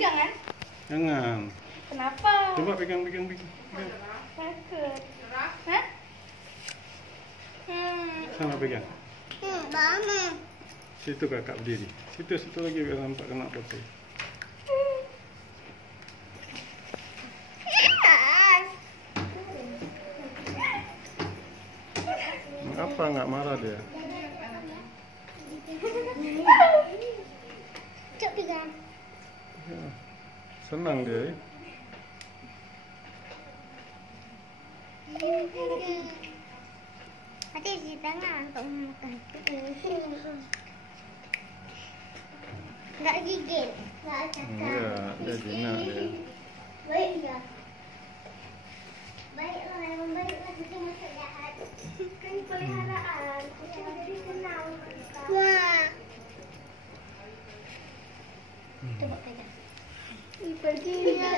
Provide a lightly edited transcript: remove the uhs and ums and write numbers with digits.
pegang kan? Jangan. Kenapa? Coba pegang. Takut. Hah? Sama pegang. Mama. Situ kakak berdiri. Situ lagi biar nampak kena putih. Apa nggak marah dia? Cuk pegang. Ya, senang dia. Hati di tangan untuk makan. Nggak gigit, nggak cakap. Ya, dia jinak dia. Baik ya. Baiklah, yang baiklah kita masuk jahat. Kan peliharaan, jadi senang. Wah. Coba pegang. Pergi ya.